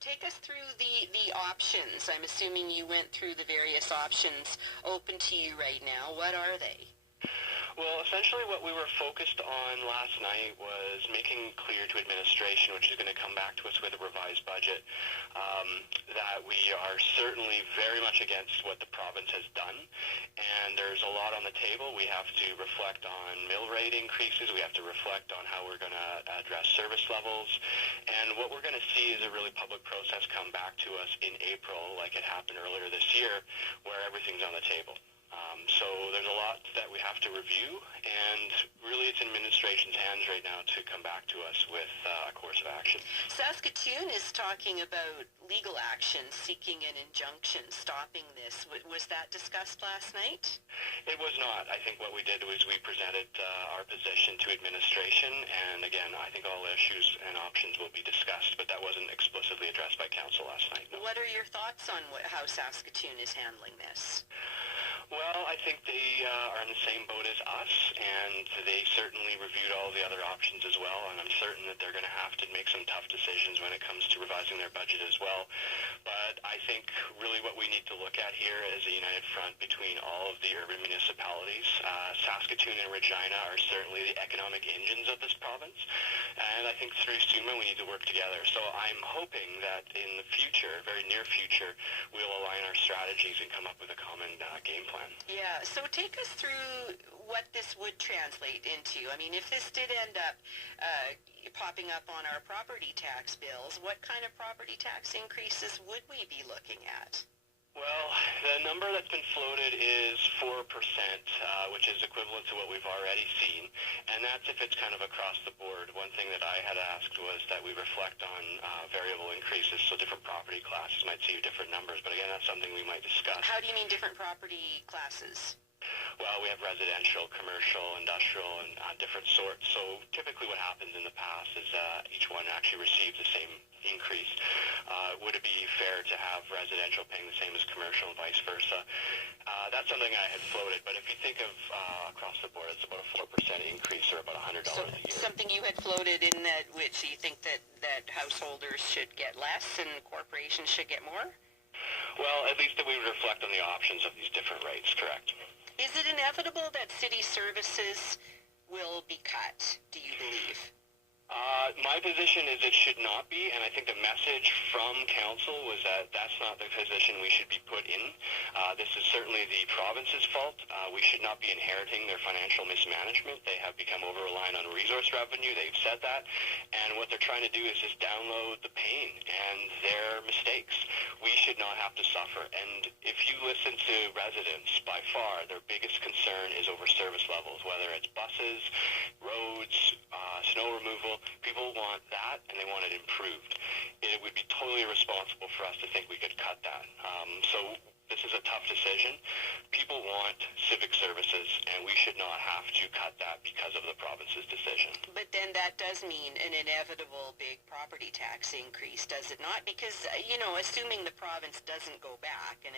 take us through the options. I'm assuming you went through the various options open to you right now. What are they? Well, essentially what we were focused on last night was making clear to administration, which is going to come back to us with a revised budget, that we are certainly very much against what the province has done. And there's a lot on the table. We have to reflect on mill rate increases. We have to reflect on how we're going to address service levels. And what we're going to see is a really public process come back to us in April, like it happened earlier this year, where everything's on the table. So there's a lot that we have to review, and really it's in administration's hands right now to come back to us with a course of action. Saskatoon is talking about legal action, seeking an injunction, stopping this. Was that discussed last night? It was not. I think what we did was we presented our position to administration, and again, I think all issues and options will be discussed, but that wasn't explicitly addressed by council last night. No. What are your thoughts on how Saskatoon is handling this? Well, I think they are in the same boat as us, and they certainly reviewed all the other options as well, and I'm certain that they're going to have to make some tough decisions when it comes to revising their budget as well. But I think really what we need to look at here is a united front between all of the urban municipalities. Saskatoon and Regina are certainly the economic engines of this province, and I think through SUMA we need to work together. So I'm hoping that in the future, very near future, we'll align our strategies and come up with a common game plan. Yeah, so take us through what this would translate into. I mean, if this did end up popping up on our property tax bills, what kind of property tax increases would we be looking at? Well, the number that's been floated is 4%, which is equivalent to what we've already seen, and that's if it's kind of across the board. One thing that I had asked was that we reflect on variable increases, so different property classes might see different numbers, but again, that's something we might discuss. How do you mean different property classes? Well, we have residential, commercial, industrial, and different sorts. So typically what happens in the past is each one actually receives the same increase. Would it be fair to have residential paying the same as commercial and vice versa? That's something I had floated, but if you think of across the board, it's about a 4% increase or about $100 a year. Something you had floated in that which you think that householders should get less and corporations should get more? Well, at least that we would reflect on the options of these different rates, correct. Is it inevitable that city services will be cut, do you believe? My position is it should not be, and I think the message from council was that that's not the position we should be put in. This is certainly the province's fault. We should not be inheriting their financial mismanagement. They have become over-reliant on resource revenue. They've said that, and what they're trying to do is just download the pain and their mistakes. We should not have to suffer, and if you listen to residents, by far, their biggest concern is over service levels, whether it's buses, roads, snow removal. People want that, and they want it improved. It would be totally irresponsible for us to think we could cut that. So this is a tough decision. People want civic services, and we should not have to cut that because of the province's decision. But then that does mean an inevitable big property tax increase, does it not? Because, assuming the province doesn't go back, and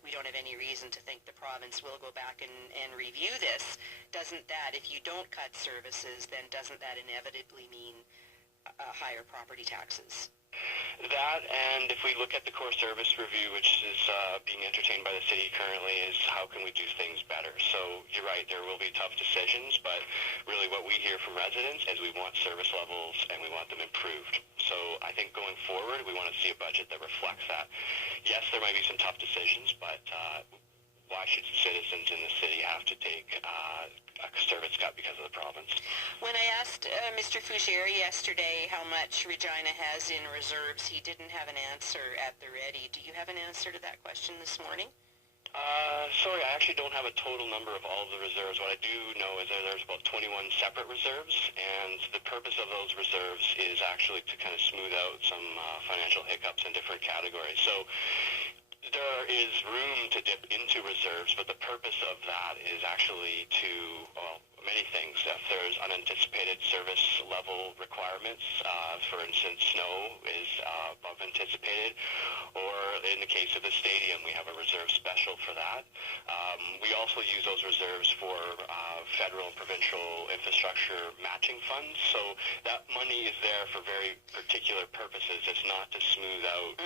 we don't have any reason to think the province will go back and review this, if you don't cut services, then doesn't that inevitably mean higher property taxes? That, and if we look at the core service review, which is being entertained by the city currently, is how can we do things better? So you're right, there will be tough decisions, but really what we hear from residents is we want service levels and we want them improved. So I think going forward, we want to see a budget that reflects that. Yes, there might be some tough decisions, but why should citizens in the city have to take a service cut because of the province? When I asked Mr. Fougere yesterday how much Regina has in reserves, he didn't have an answer at the ready. Do you have an answer to that question this morning? Sorry, I actually don't have a total number of all of the reserves. What I do know is that there's about 21 separate reserves, and the purpose of those reserves is actually to kind of smooth out some financial hiccups in different categories. So there is room to dip into reserves, but the purpose of that is actually to, many things. If there's unanticipated service level requirements, for instance, snow is above and anticipated, or in the case of the stadium, we have a reserve special for that. We also use those reserves for federal and provincial infrastructure matching funds, so that money is there for very particular purposes. It's not to smooth out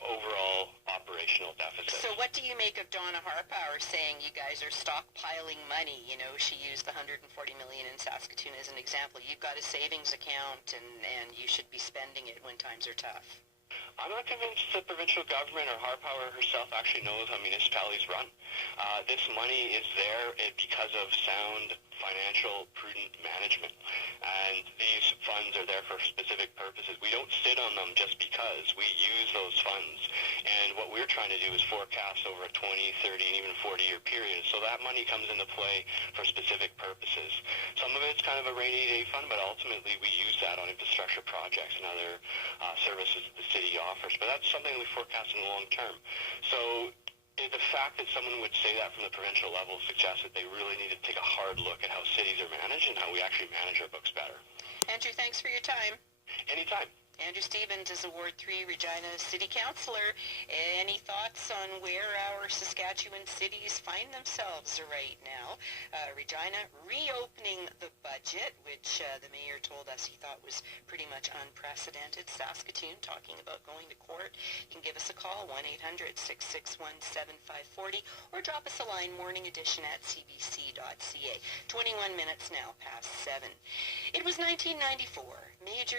overall operational deficits. So what do you make of Donna Harpower saying you guys are stockpiling money? You know, she used the $140 million in Saskatoon as an example. You've got a savings account, and you should be spending it when times are tough. I'm not convinced the provincial government or Harpower herself actually knows how municipalities run. This money is there because of sound financial prudent management, and these funds are there for specific purposes. We don't sit on them just because. We use those funds, and what we're trying to do is forecast over a 20, 30, and even 40-year period, so that money comes into play for specific purposes. Some of it's kind of a rainy day fund, but ultimately we use that on infrastructure projects and other services that the city offers, but that's something we forecast in the long term. So the fact that someone would say that from the provincial level suggests that they really need to take a hard look at how cities are managed and how we actually manage our books better. Andrew, thanks for your time. Anytime. Andrew Stevens is a Ward 3 Regina City Councillor. Any thoughts on where our Saskatchewan cities find themselves right now? Regina reopening the budget, which the mayor told us he thought was pretty much unprecedented. Saskatoon talking about going to court. You can give us a call, 1-800-661-7540, or drop us a line, morning edition at cbc.ca. 21 minutes now past 7. It was 1994. Major